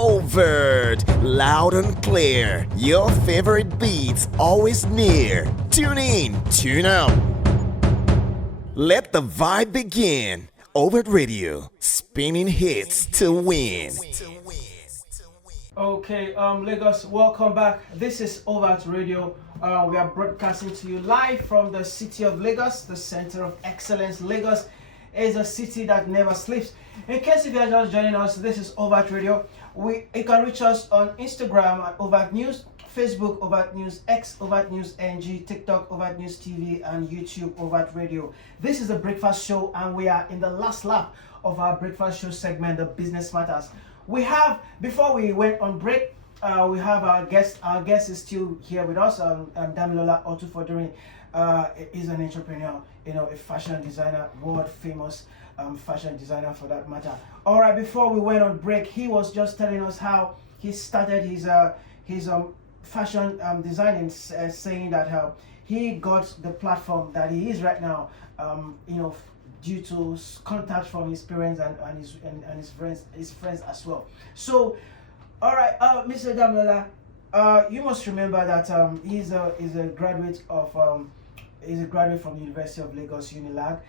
Overt, loud and clear. Your favorite beats always near. Tune in, tune out. Let the vibe begin. Overt Radio, spinning hits to win. Okay, Lagos, welcome back. This is Overt Radio. We are broadcasting to you live from the city of Lagos, the center of excellence. Lagos is a city that never sleeps. In case if you are just joining us, this is Overt Radio. You can reach us on Instagram at Overt News, Facebook Overt News, X Overt News NG, TikTok Overt News TV, and YouTube Overt Radio. This is the breakfast show, and we are in the last lap of our breakfast show segment, the Business Matters. We have, before we went on break, we have our guest. Our guest is still here with us. Damilola Otufodunrin is an entrepreneur, a fashion designer, world famous fashion designer for that matter. All right, before we went on break, he was just telling us how he started his fashion designing, saying that he got the platform that he is right now, due to contact from his parents and his friends as well. So, all right, Mr. Damilola, you must remember that he's a graduate from the University of Lagos Unilag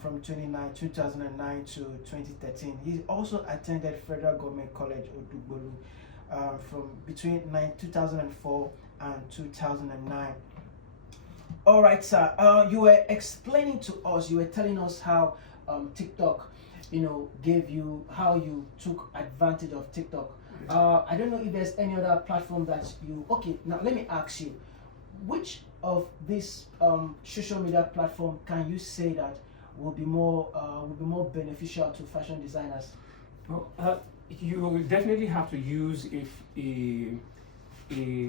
from 2009 to 2013. He also attended Federal Government College Odubolu from between 2004 and 2009. All right, sir. You were explaining to us. You were telling us how TikTok, gave you how you took advantage of TikTok. I don't know if there's any other platform that you. Okay, now let me ask you, which of this social media platform can you say that will be more beneficial to fashion designers? Well, you will definitely have to use a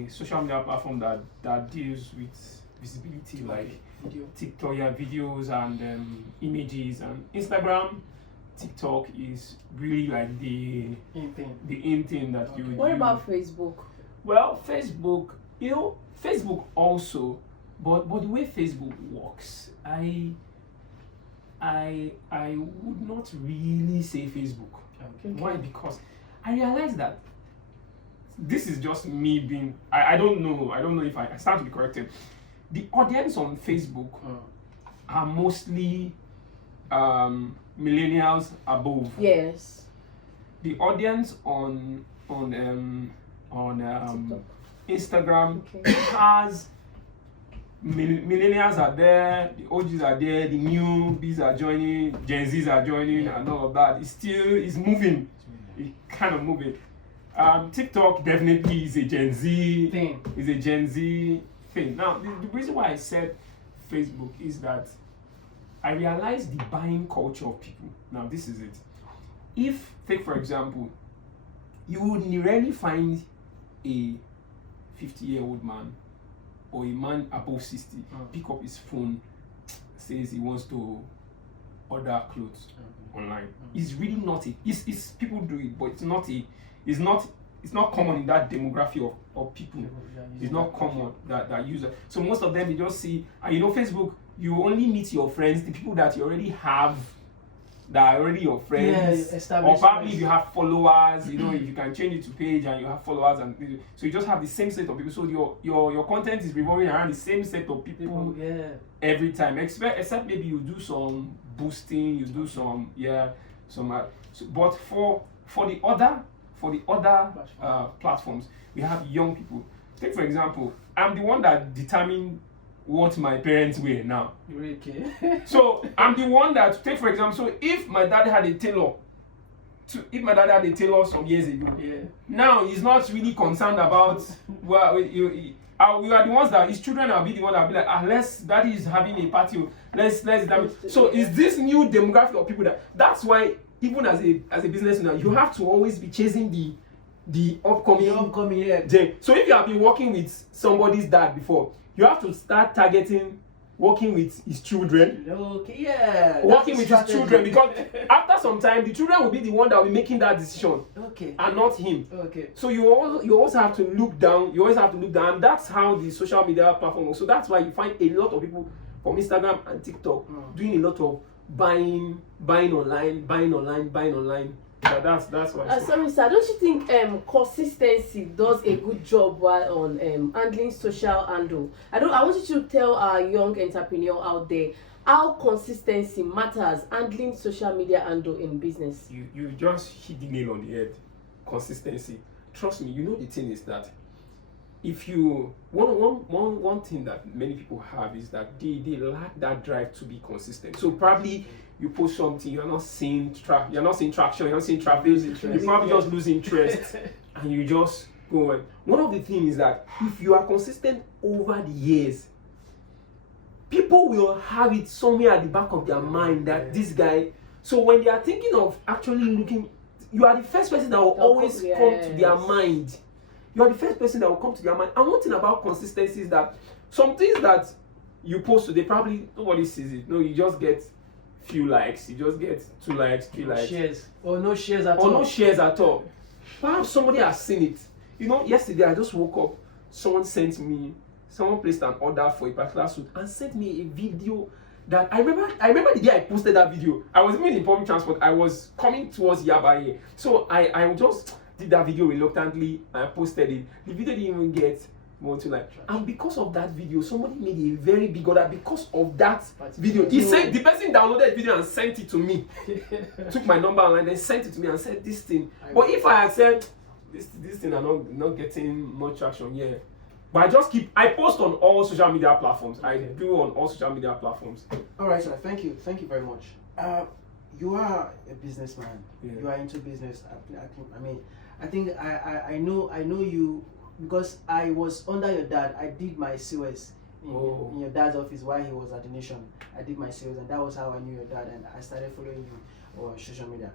social media platform that deals with visibility, like TikTok, videos and images, and Instagram. TikTok is really like the in thing that you would What use. about Facebook? Well, Facebook, Facebook also, but the way Facebook works, I would not really say Facebook. Okay. Why? Because I realize that this is just me being. I don't know if I stand to be corrected. The audience on Facebook are mostly millennials above. Yes. The audience on Instagram has millennials are there, the OGs are there, the newbies are joining, Gen Zs are joining, and all of that. It's moving. It's kind of moving. TikTok definitely is a Gen Z thing. Is a Gen Z thing. Now, the reason why I said Facebook is that I realized the buying culture of people. Now, this is it. If, take for example, you would rarely find a 50-year-old man or a man above 60 pick up his phone, says he wants to order clothes online. It's really not it's people do it, but it's not common in that demography of people. It's not common that use it. So most of them, you just see, and Facebook, you only meet your friends, the people that you already have, that are already your friends, or probably if you have followers, if you can change it to page and you have followers, and so you just have the same set of people. So your content is revolving around the same set of people every time, except maybe you do some boosting, you do some but for the other platforms, we have young people. Take for example, I'm the one that determined what my parents wear now. Okay. So I'm the one that, take for example, so if my dad had a tailor some years ago, now he's not really concerned about we are the ones that his children will be the one that will be like, unless daddy is having a party, let's so is this new demographic of people that's why even as a business owner, you have to always be chasing the upcoming day. So if you have been working with somebody's dad before, you have to start targeting working with his children. Working with his children, because after some time, the children will be the one that will be making that decision. And not him. So you also have to look down. And that's how the social media platform works. So that's why you find a lot of people from Instagram and TikTok doing a lot of buying online, That's what I said. Sorry, sir. Don't you think consistency does a good job while on handling social handle? I want you to tell our young entrepreneur out there how consistency matters handling social media handle in business. You just hit the nail on the head. Consistency. Trust me. You know the thing is that if you one thing that many people have is that they lack that drive to be consistent. So probably you post something, you're not seeing traction, you're not seeing traffic, you probably just lose interest and you just go on. One of the things is that if you are consistent over the years, people will have it somewhere at the back of their mind that this guy. So when they are thinking of actually looking, you are the first person that will always come to their mind. You are the first person that will come to their mind. And one thing about consistency is that some things that you post today, probably nobody sees it. No, you just get few likes. You just get 2 likes, 3 likes. Shares. Or no shares at all. Or no shares at all. Perhaps somebody has seen it. You know, yesterday I just woke up. Someone placed an order for a particular suit and sent me a video that I remember the day I posted that video. I was even in public transport. I was coming towards Yabaye. So I just did that video reluctantly and I posted it. The video didn't even get more to like. And because of that video, somebody made a very big order because of that video. The person downloaded the video and sent it to me. Took my number and then sent it to me and said this thing. But if I had said this thing are not getting much traction, yeah. But I post on all social media platforms. Okay. I do on all social media platforms. All right, sir. Thank you very much. You are a businessman. Yeah. You are into business. I think I know you because I was under your dad. I did my COS in your dad's office while he was at the Nation. I did my COS, and that was how I knew your dad, and I started following you on social media.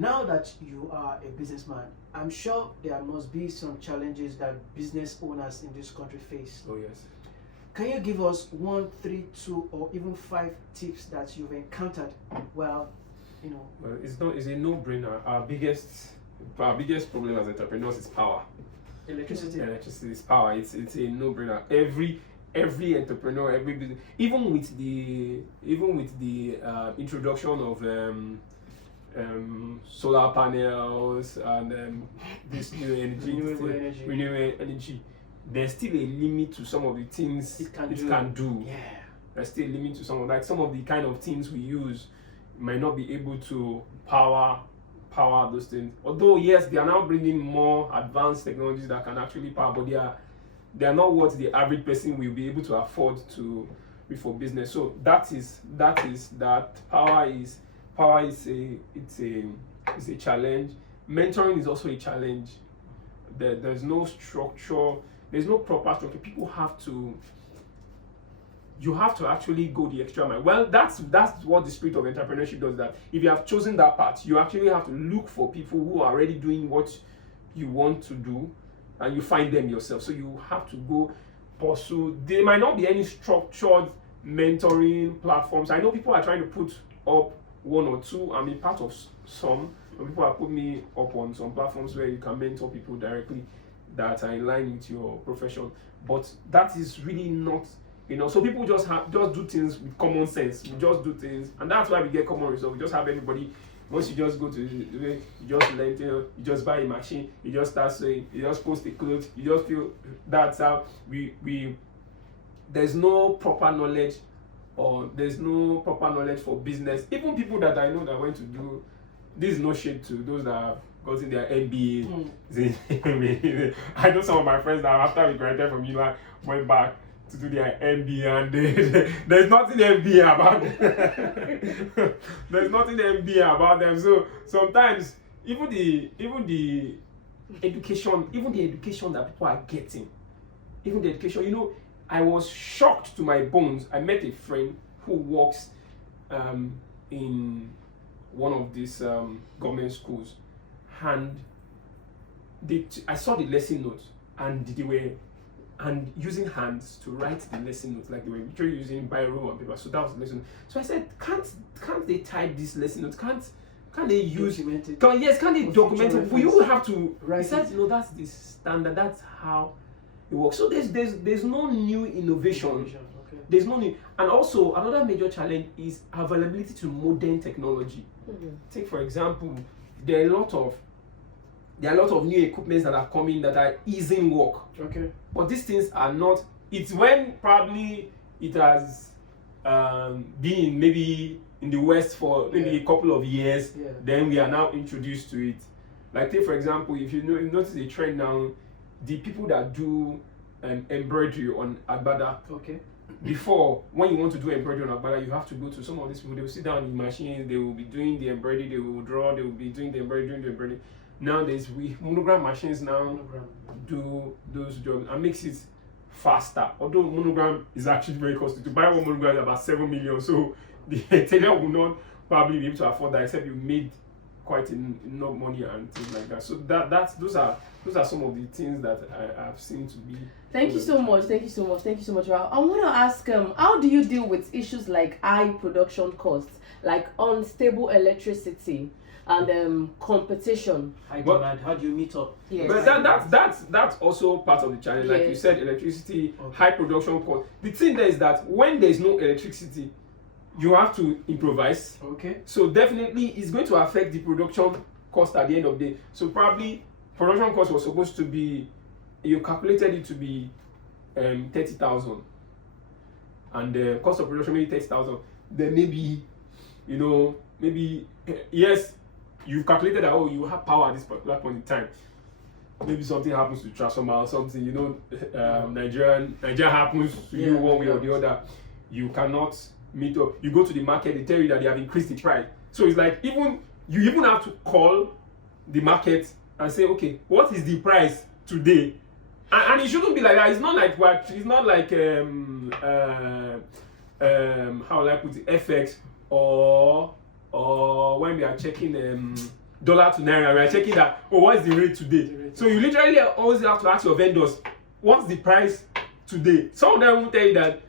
Now that you are a businessman, I'm sure there must be some challenges that business owners in this country face. Oh yes. Can you give us 1, 3, 2, or even 5 tips that you've encountered? Well, it's a no-brainer. Our biggest problem as entrepreneurs is power. Electricity is power. It's a no-brainer. Every entrepreneur, every business, even with the introduction of solar panels and this new renewable energy, there's still a limit to some of the things it can do. Yeah. There's still a limit to some of the kind of things we use might not be able to power those things. Although yes, they are now bringing more advanced technologies that can actually power, but they are not what the average person will be able to afford to be for business. So that power is a challenge. Mentoring is also a challenge. There's no structure. There's no proper structure. You have to actually go the extra mile. Well, that's what the spirit of entrepreneurship does. That if you have chosen that path, you actually have to look for people who are already doing what you want to do, and you find them yourself. So you have to go pursue. There might not be any structured mentoring platforms. I know people are trying to put up 1 or 2. I'm a part of some. People have put me up on some platforms where you can mentor people directly that are in line with your profession. But that is really not, so people just do things with common sense. We just do things, and that's why we get common results. We just have everybody. Once you just go to you just learn, you just buy a machine, you just start sewing, you just post a clothes, you just feel that's how we there's no proper knowledge, or there's no proper knowledge for business. Even people that I know that went to do this, is no shade to those that have gotten their MBA. I know some of my friends that after we graduated from Milan went back to do their MBA, and there's nothing MBA about them. There's nothing MBA about them. So sometimes even the education that people are getting, even the education, I was shocked to my bones. I met a friend who works in one of these government schools, and I saw the lesson notes, and they were using hands to write the lesson notes, like they were literally using biro and paper. So that was the lesson. So I said, can't they type this lesson notes? Can't they use document it? Can't they document it? We will have to write. He said, that's the standard. That's how it works. So there's no new innovation. Okay. There's no need. And also another major challenge is availability to modern technology. Take for example, there are a lot of new equipments that are coming that are easing work. Okay. But these things are not. It's when probably it has been maybe in the West for maybe a couple of years. Yeah. Then we are now introduced to it. Like take for example, if you notice a trend now, the people that do embroidery on agbada. Okay. Before, when you want to do embroidery on agbada, you have to go to some of these people. They will sit down in machines. They will be doing the embroidery. They will draw. They will be doing the embroidery. Now monogram machines now do those jobs and makes it faster. Although monogram is actually very costly. To buy one monogram is about 7 million. So the tailor will not probably be able to afford that, except you made quite enough money and things like that. So those are some of the things that I've seen to be. Thank you so much. Thank you so much, Ralph. I want to ask, how do you deal with issues like high production costs, like unstable electricity, and competition? High demand. How do you meet up? Yes. But that's also part of the challenge. Like you said, electricity, high production cost. The thing there is that when there is no electricity, you have to improvise. Okay. So definitely it's going to affect the production cost at the end of the day. So probably production cost was supposed to be, you calculated it to be 30,000, and the cost of production maybe 30,000. Then maybe, yes, you've calculated that you have power at this particular point in time. Maybe something happens to transformer or something. Nigeria happens to you one way or the other. You cannot meet up. You go to the market, they tell you that they have increased the price. So it's like you even have to call the market and say, okay, what is the price today? And it shouldn't be like that. It's not like how will I put it, FX or when we are checking dollar to naira, we are checking that, what is the rate today? So you literally always have to ask your vendors, what's the price today? Some of them will tell you that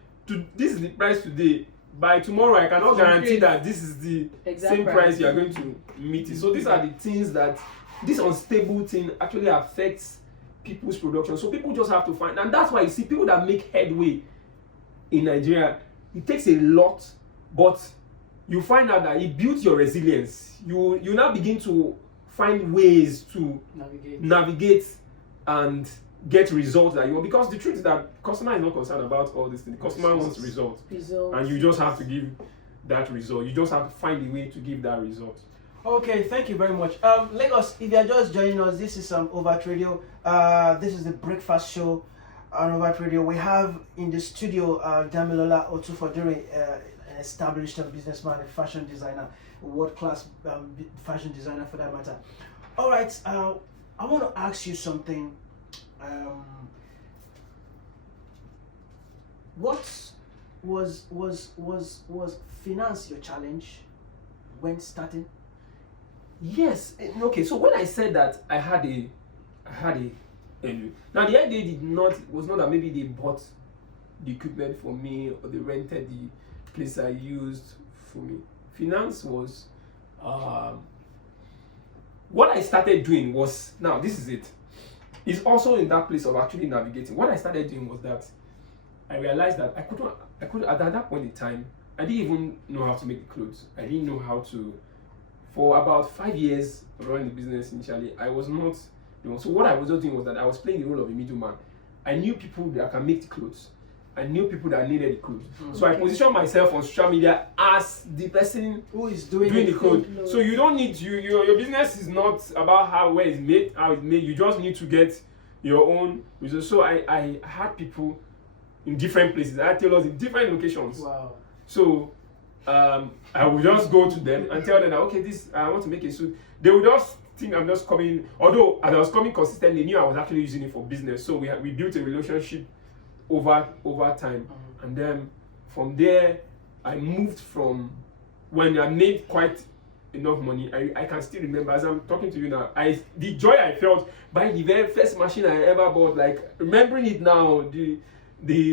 this is the price today. By tomorrow, I cannot guarantee that this is the same price you are going to meet it. So these are the things that this unstable thing actually affects people's production. So people just have to find, and that's why you see people that make headway in Nigeria. It takes a lot, but you find out that it builds your resilience. You now begin to find ways to navigate and get results that you want, because the truth is that customer is not concerned about all this thing. The customer wants results, and you just have to give that result. You just have to find a way to give that result. Okay, thank you very much. Lagos, if you are just joining us, this is Overt Radio. This is the breakfast show on Overt Radio. We have in the studio Damilola Otufodunrin, an established businessman, a fashion designer, a world-class fashion designer for that matter. All right, I want to ask you something. What was finance your challenge when starting? Yes. Okay. So when I said that I had a now the idea was not that maybe they bought the equipment for me or they rented the place I used for me. Finance was what I started doing was, now this is it. It's also in that place of actually navigating. What I started doing was that I realized that I could at that point in time, I didn't even know how to make the clothes. I didn't know how to. For about 5 years running the business initially, I was not, so what I was doing was that I was playing the role of a middleman. I knew people that can make the clothes. I knew people that needed the clothes. So I positioned myself on social media as the person who is doing the clothes. So you don't need your business is not about where it's made, how it's made. You just need to get your own results. So I had people in different places. I had tailors in different locations. Wow. So I would just go to them and tell them that, okay, I want to make a suit. They would just think I'm just coming, although as I was coming consistently, they knew I was actually using it for business. So we built a relationship over time. And then from there, I moved from when I made quite enough money. I can still remember, as I'm talking to you now, the joy I felt buying the very first machine I ever bought, like remembering it now, the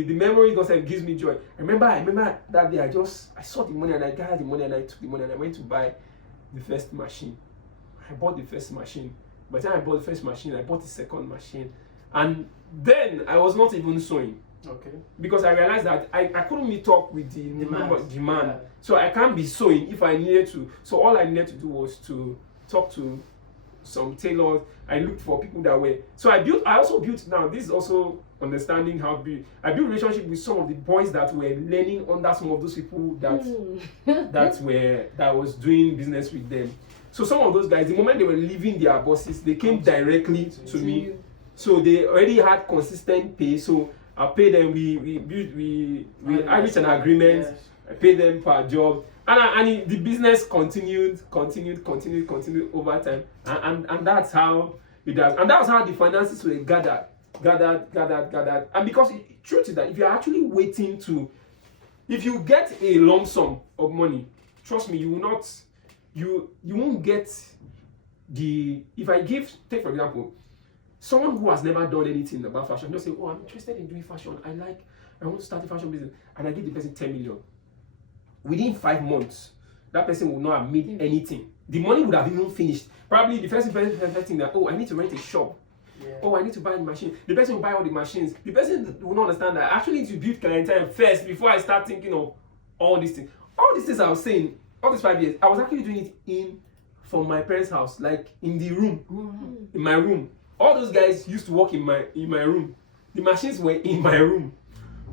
memory gives me joy. I remember that day I saw the money and I got the money and I took the money and I went to buy the first machine. I bought the first machine. By the time I bought the first machine, I bought the second machine. And then I was not even sewing. Okay. Because I realized that I couldn't meet up with the demand. Yeah. So I can't be sewing if I needed to. So all I needed to do was to talk to some tailors. I looked for people that were. So I also built, now this is also understanding how I built relationship with some of the boys that were learning under some of those people that that was doing business with them. So some of those guys, the moment they were leaving their bosses, they came directly to me. So they already had consistent pay. So I paid them. We reached an agreement. Yes. I paid them per job, and the business continued over time, and that's how it does. And that's how the finances were gathered, and because truth is that if you're actually waiting to, if you get a lump sum of money, trust me, you will not, you won't get the. If I take for example, someone who has never done anything about fashion, just say, oh, I'm interested in doing fashion. I want to start a fashion business, and I give the person 10 million. Within 5 months, that person will not have made anything. The money would have even finished. Probably the first thing that, oh, I need to rent a shop. Yeah. Oh, I need to buy a machine. The person will buy all the machines. The person will not understand that I actually need to build clientele first before I start thinking of all these things. All these things I was saying, all these 5 years, I was actually doing it from my parents' house, like in the room, in my room. All those guys used to work in my room. The machines were in my room.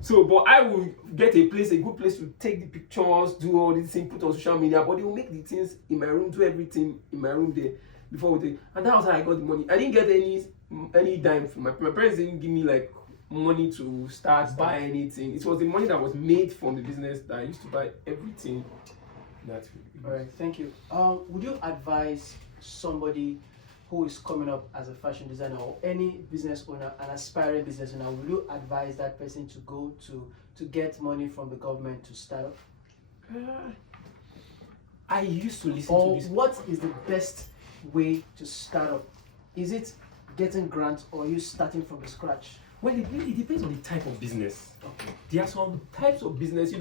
So, but I will get a good place to take the pictures, do all these things, put on social media, but they will make the things in my room, do everything in my room there before we did. And that was how I got the money. I didn't get any dime from my parents didn't give me like money to start buy anything. It was the money that was made from the business that I used to buy everything. That's all right, thank you. Would you advise somebody who is coming up as a fashion designer or any business owner, an aspiring business owner, will you advise that person to go to get money from the government to start up? I used to listen Or to this. what is the best way to start up? Is it getting grants or you starting from the scratch? Well, it depends on the type of business. Okay. There are some types of business,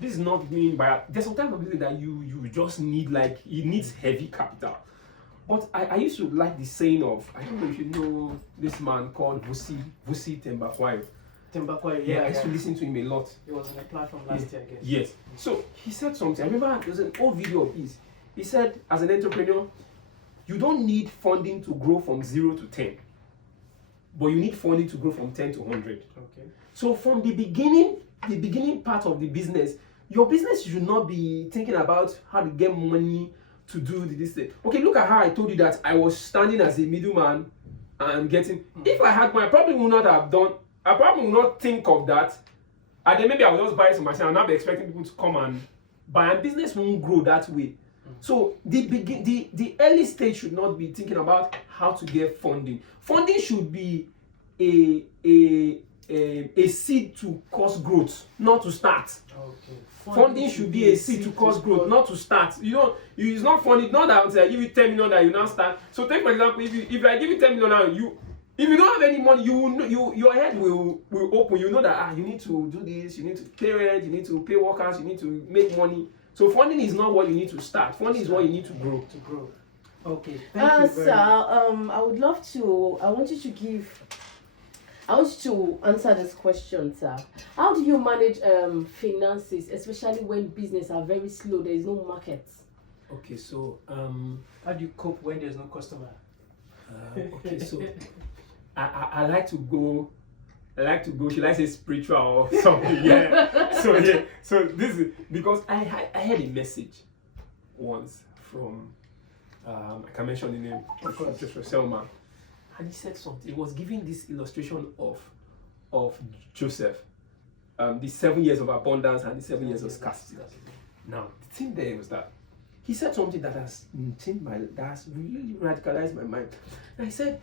this is not being by. There's some type of business that you just need, like, it needs heavy capital. But I used to like the saying of, I don't know if you know this man called Vusi Tembakwayo. Tembakwayo, Yeah, I used to listen to him a lot. He was on the platform last year, I guess. Yes. So he said something. I remember there's an old video of his. He said, as an entrepreneur, you don't need funding to grow from 0 to 10. But you need funding to grow from 10 to 100. Okay. So from the beginning part of the business, your business should not be thinking about how to get money to do this thing. Okay, look at how I told you that I was standing as a middleman and getting. If I had money, I probably would not have done. I probably would not think of that. And then maybe I will just buy some machine and not be expecting people to come and buy. And business won't grow that way. So the early stage should not be thinking about how to get funding. Funding should be a seed to cause growth, not to start. Okay. Funding should be a seed to cause growth, not to start. It's not funding. Not that until I give you 10 million that you now start. So take for example, if I give you 10 million now, if you don't have any money, your head will open. You know that you need to do this, you need to pay rent, you need to pay workers, you need to make money. So funding is not what you need to start. Funding is what you need to grow. Okay. Thank you very much. I want you to answer this question, sir. How do you manage finances, especially when business are very slow, there is no market? Okay, so How do you cope when there's no customer? okay, so I like to go. Should I say spiritual or something? Yeah. So this is because I had a message once from I can mention the name, of course, just for Selma. And he said something. He was giving this illustration of Joseph, the 7 years of abundance and the 7 years of scarcity. Now, the thing there was that he said something that has really radicalized my mind. And I said,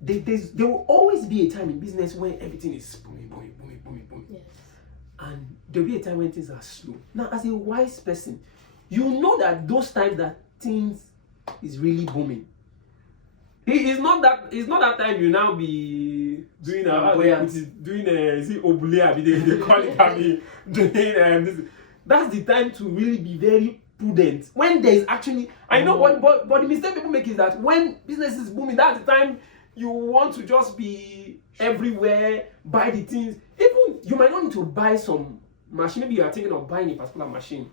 there will always be a time in business when everything is booming. Yes. And there will be a time when things are slow. Now, as a wise person, you know that those times that things is really booming. It's not that time you now be doing is it obulea? They call it doing this. That's the time to really be very prudent. When there is actually, I know but the mistake people make is that when business is booming, that's the time you want to just be everywhere, buy the things. Even you might not need to buy some machine. Maybe you are thinking of buying a particular machine.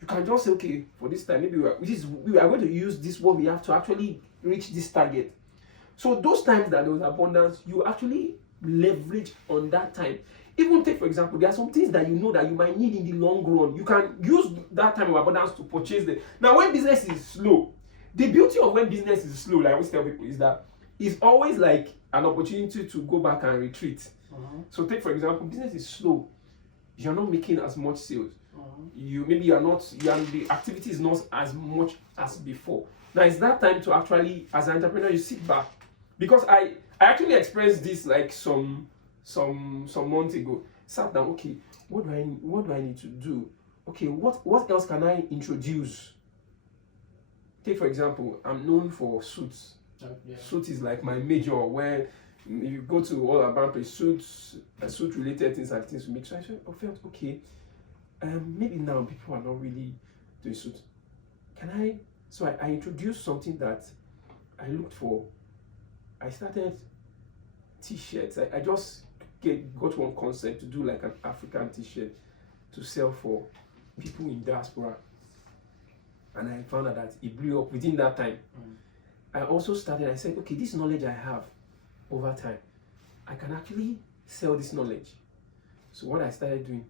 You can just say, okay, for this time, maybe we are going to use this what we have to actually reach this target. So those times that there was abundance, you actually leverage on that time. Even take, for example, there are some things that you know that you might need in the long run. You can use that time of abundance to purchase them. Now, when business is slow, the beauty of when business is slow, like I always tell people, is that it's always like an opportunity to go back and retreat. So take, for example, business is slow. You're not making as much sales. The activity is not as much as before. Now it's that time to actually, as an entrepreneur, you sit back. Because I actually experienced this like some months ago. Sat down, okay, what do I need to do? Okay, what else can I introduce? Take, for example, I'm known for suits. Suit is like my major, where you go to all about suit related things and things to make. So I felt okay. Maybe now people are not really doing suit. So I introduced something that I looked for. I started t-shirts. I just got one concept to do like an African t-shirt to sell for people in diaspora. And I found out that it blew up within that time. I also I said, okay, this knowledge I have over time, I can actually sell this knowledge. So what I started doing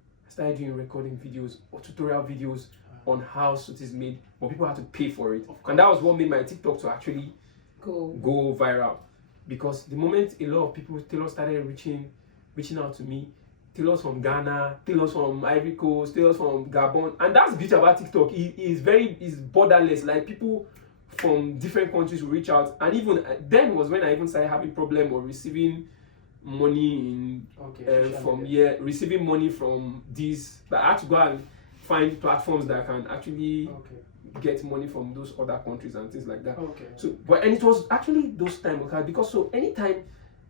recording videos or tutorial videos on how suit is made, but people had to pay for it. And that was what made my TikTok to actually go viral. Because the moment a lot of people, tailors started reaching out to me, tailors from Ghana, tailors from Ivory Coast, tailors from Gabon, and that's the beauty about TikTok. It's borderless. Like people from different countries will reach out, and even then was when I even started having problem or receiving money receiving money from these. But I had to go and find platforms that can actually get money from those other countries and things like that. So, and it was actually those times because so anytime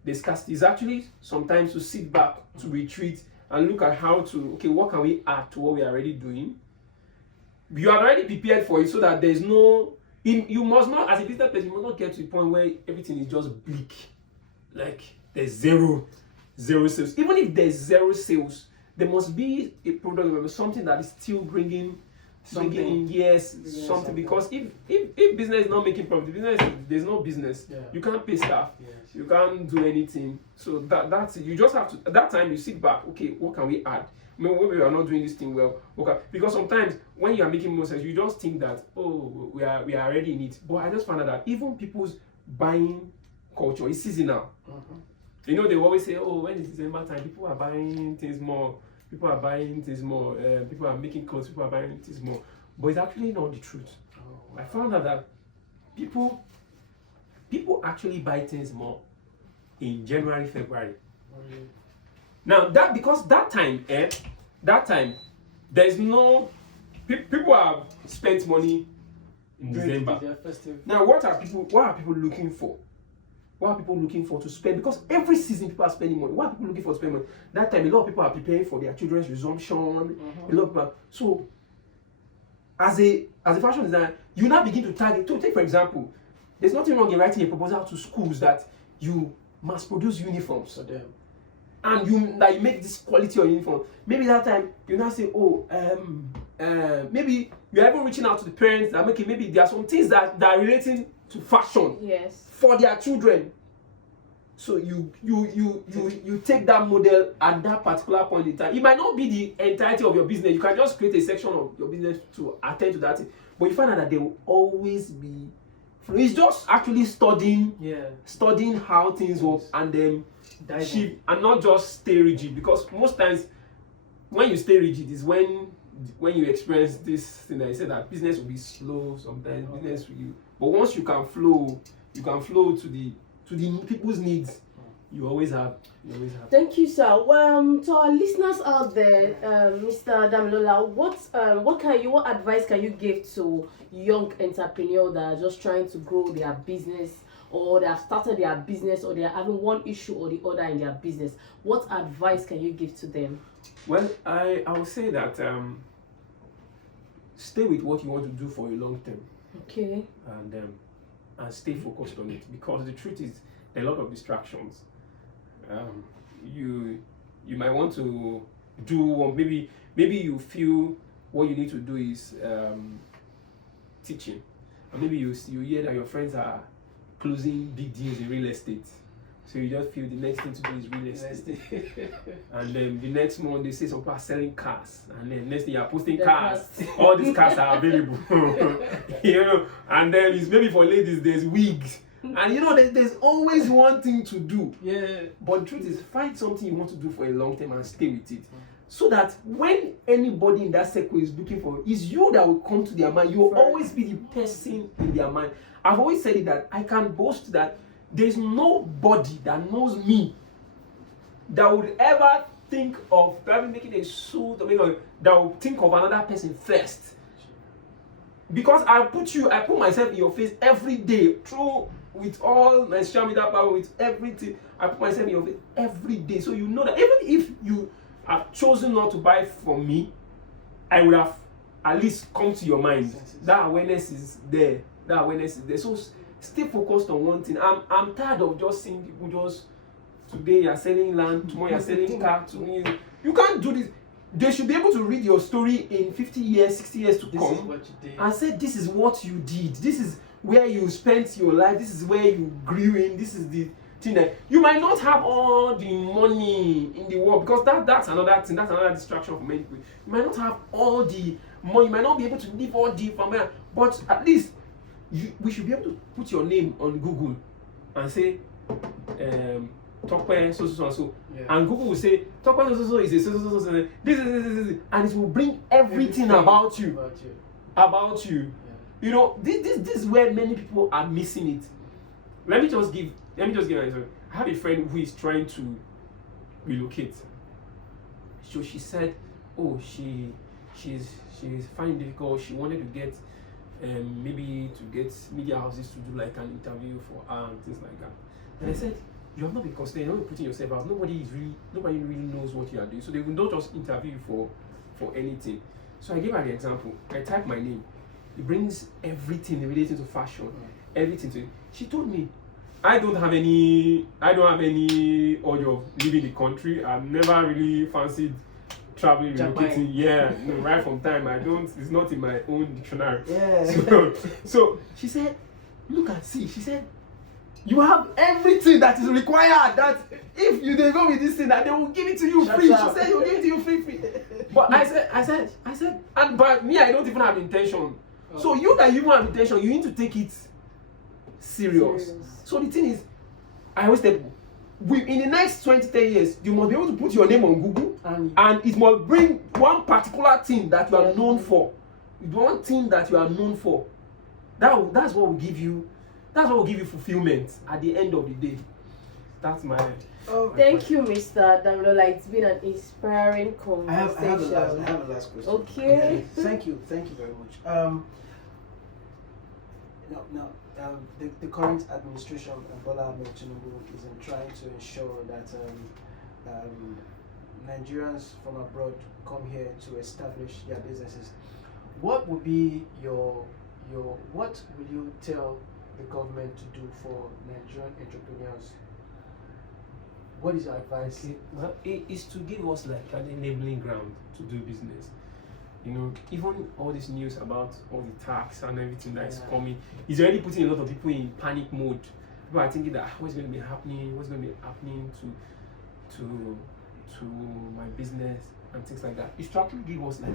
there's scarcity, is actually sometimes to sit back, to retreat, and look at how to what can we add to what we are already doing. You are already prepared for it, so that there's no. You must not, as a business person, you must not get to the point where everything is just bleak, like there's zero sales. Even if there's zero sales, there must be a product, something that is still bringing something. Something. Because if business is not making profit, there's no business. You can't pay staff. You can't do anything. So that's it. You just have to. At that time, you sit back. Okay, what can we add? Maybe we are not doing this thing well. Okay, because sometimes when you are making more sense, you just think that we are already in it. But I just found out that even people's buying culture is seasonal. You know, they always say, when it's December time, people are buying things more. People are buying things more. People are making clothes. People are buying things more. But it's actually not the truth. I found out that people actually buy things more in January, February. Now because that time, there's no people have spent money in December. Now what are people looking for? What are people looking for to spend? Because every season people are spending money. What are people looking for to spend money? That time a lot of people are preparing for their children's resumption. A lot of people. So as a fashion designer, you now begin to target. To take for example, there's nothing wrong in writing a proposal to schools that you mass produce uniforms for them. And you make this quality of uniform. Maybe that time you now say, maybe you're even reaching out to the parents that maybe there are some things that are relating to fashion for their children. So you take that model at that particular point in time. It might not be the entirety of your business. You can just create a section of your business to attend to that thing. But you find out that there will always be. It's just actually studying how things work and then shift and not just stay rigid. Because most times when you stay rigid is when you experience this thing that you said that business will be slow sometimes. Business will. But once you can flow to the people's needs. You always have. Thank you, sir. Well, to our listeners out there, Mr. Damilola, what advice can you give to young entrepreneurs that are just trying to grow their business, or they have started their business, or they are having one issue or the other in their business? What advice can you give to them? Well, I would say that stay with what you want to do for a long term. Okay. And stay focused on it, because the truth is a lot of distractions. you might want to do, or maybe you feel what you need to do is teaching, and maybe you hear that your friends are closing big deals in real estate, so you just feel the next thing to do is real estate. And then the next month they say some people are selling cars, and then next thing you are posting cars. All these cars are available. You know, and then it's maybe for ladies there's wigs. And you know, there's always one thing to do. Yeah. But the truth is, find something you want to do for a long time and stay with it. So that when anybody in that circle is looking for you, it's you that will come to their mind. You will always be the person in their mind. I've always said it that I can boast that there's nobody that knows me that would ever think of making a suit, or that would think of another person first. Because I put myself in your face every day through with all my social media power, with everything. I put myself in your face every day. So you know that even if you have chosen not to buy from me, I would have at least come to your mind. That awareness is there. So stay focused on one thing. I'm tired of just seeing people just, today you're selling land, tomorrow you're selling car, you can't do this. They should be able to read your story in 50 years, 60 years to come, This is what you did. and say, this is what you did. This is where you spent your life. This is where you grew in. This is the thing that you might not have all the money in the world, because that's another thing. That's another distraction for many people. You might not have all the money. You might not be able to live all the family, but at least we should be able to put your name on Google and say, Tope so. Yeah. And Google will say Tope so is a so. This, and it will bring everything about you. Yeah. You know, this is where many people are missing it. Let me just give an example. I have a friend who is trying to relocate. So she said, oh, she's finding it difficult. She wanted to get maybe to get media houses to do like an interview for her and things like that. And I said, you have not been considering, you're not putting yourself out. Nobody really knows what you are doing. So they will not just interview you for anything. So I gave her the example. I type my name. It brings everything related to fashion, everything to it. She told me, I don't have any urge of leaving the country. I've never really fancied traveling, relocating. Yeah, no, right from time. It's not in my own dictionary. Yeah. So she said, look and see. She said, you have everything that is required. That if you go with this thing, that they will give it to you free. She said, they'll give it to you free. But I said, and but me, I don't even have intention. So you that you have intention, you need to take it serious. So the thing is, I always tell people, in the next 20-30 years, you must be able to put your name on Google, and it must bring one particular thing that you are known for. One thing that you are known for. That's what will give you. That's what will give you fulfillment at the end of the day. That's my. Thank you, Mr. Damilola. It's been an inspiring I conversation. have a last question. Okay. Thank you very much. The current administration, Bola Ahmed Tinubu, is trying to ensure that Nigerians from abroad come here to establish their businesses. What would be what will you tell the government to do for Nigerian entrepreneurs? What is your advice? Okay. Well, it is to give us like an enabling ground to do business. You know, even all this news about all the tax and everything that is coming is already putting a lot of people in panic mode. People are thinking that what's going to be happening to my business and things like that. It's to actually give us like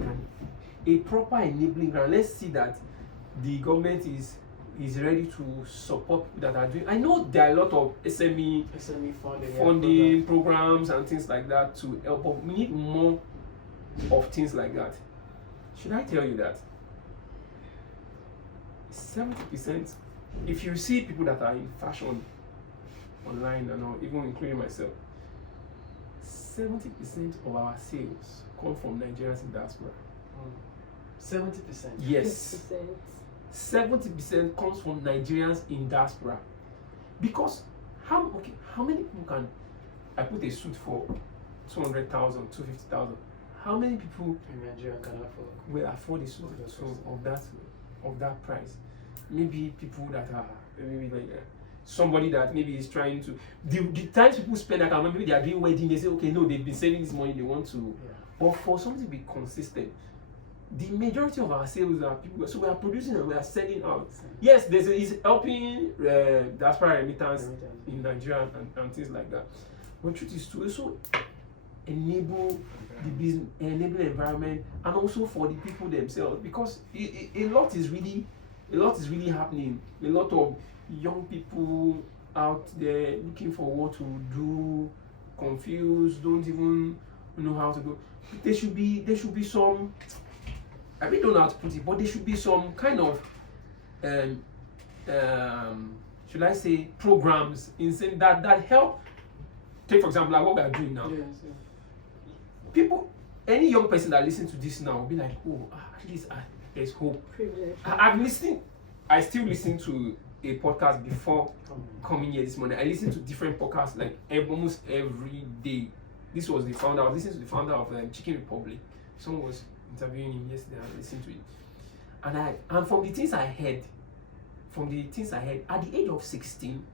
a proper enabling ground. Let's see that the government is ready to support people that are doing. I know there are a lot of SME funding programs and things like that to help, but we need more of things like that. Should I tell you that 70%, if you see people that are in fashion online and all, even including myself, 70% of our sales come from Nigerians in diaspora. 70%? Yes. 70% comes from Nigerians in diaspora. Because how many people can I put a suit for 200,000, 250,000? How many people in Nigeria can will afford a suit of that price? Maybe people that are maybe like somebody that maybe is trying to the times people spend, I can remember maybe they are doing wedding, they say, okay, no, they've been saving this money, they want to, but for something to be consistent, the majority of our sales are people, so we are producing and we are selling out. Yes, is helping diaspora remittance in Nigeria and things like that. But truth is to also enable the business, enable the environment, and also for the people themselves, because a lot is really happening. A lot of young people out there looking for what to do, confused, don't even know how to go. There should be some, I really don't know how to put it, but there should be some kind of should I say programs in saying that help. Take for example like what we are doing now. Yes. People, any young person that listens to this now will be like, oh, at least there's hope. I still listen to a podcast before coming here this morning. I listen to different podcasts like almost every day. This was the founder. I was listening to the founder of Chicken Republic. Someone was interviewing him yesterday. I listened to it, and from the things I heard, at the age of 16,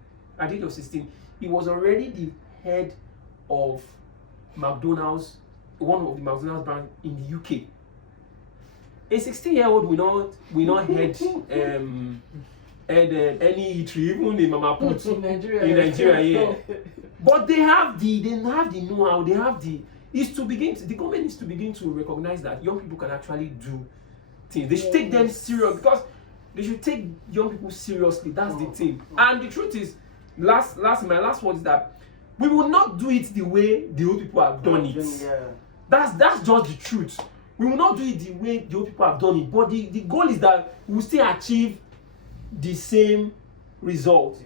he was already the head of McDonald's, one of the McDonald's brand in the UK. A 16-year-old will not head any eatery, even in Mama Put In Nigeria, yeah. But they have the know-how. The government needs to begin to recognize that young people can actually do things. They should take them serious, because they should take young people seriously. That's the thing. And the truth is, my last word is that we will not do it the way the old people have done it. That's just the truth. We will not do it the way the old people have done it. But the goal is that we will still achieve the same result.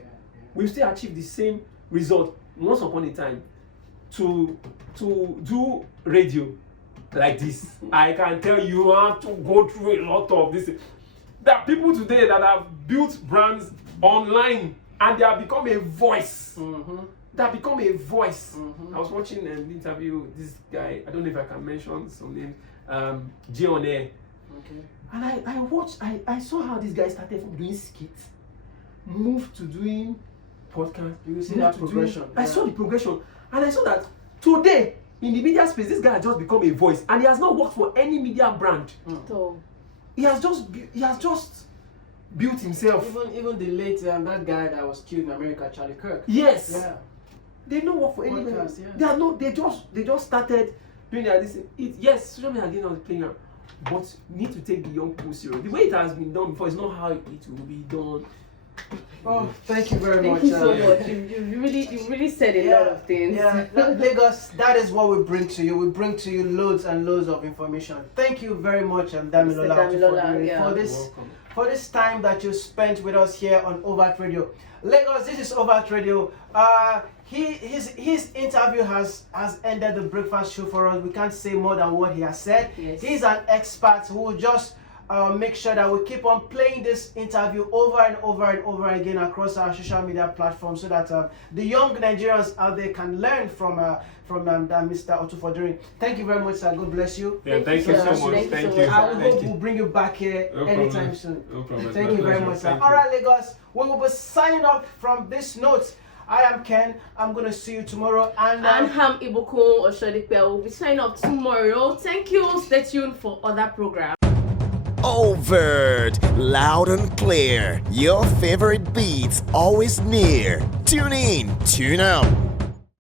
We will still achieve the same result once upon a time. To do radio like this, I can tell you have to go through a lot of this. There are people today that have built brands online and they have become a voice. That become a voice. I was watching an interview, this guy, I don't know if I can mention some names, Jay on air. Okay. And I saw how this guy started from doing skits, moved to doing podcast. You will see that progression. I saw the progression, and I saw that today in the media space, this guy has just become a voice, and he has not worked for any media brand. So He has just built himself. Even the late that guy that was killed in America, Charlie Kirk. Yes. Yeah. They don't work for any Podcast, media. They just started doing their this. Yes, social media again on the playing out, but we need to take the young people serious. The way it has been done before is not how it will be done. Oh, thank you very much. thank you so much. You really said a lot of things. Yeah, Lagos, that is what we bring to you. We bring to you loads and loads of information. Thank you very much, Damilola, for this time that you spent with us here on Overt Radio. Lagos, this is Overt Radio. His interview has ended the breakfast show for us. We can't say more than what he has said. Yes. He's an expert who will just make sure that we keep on playing this interview over and over and over again across our social media platforms, so that the young Nigerians out there can learn from Mr. Otufodunrin. Thank you very much, sir. God bless you. Yeah, thank you so much. Thank you. I hope we'll bring you back here anytime soon. No problem. Thank you very much, sir. All right, Lagos, we will be signing up from this note. I am Ken. I'm going to see you tomorrow. And I'm Ibukun Oshodipe. We'll be signing up tomorrow. Thank you. Stay tuned for other programs. Overt, loud and clear. Your favorite beats always near. Tune in, tune out.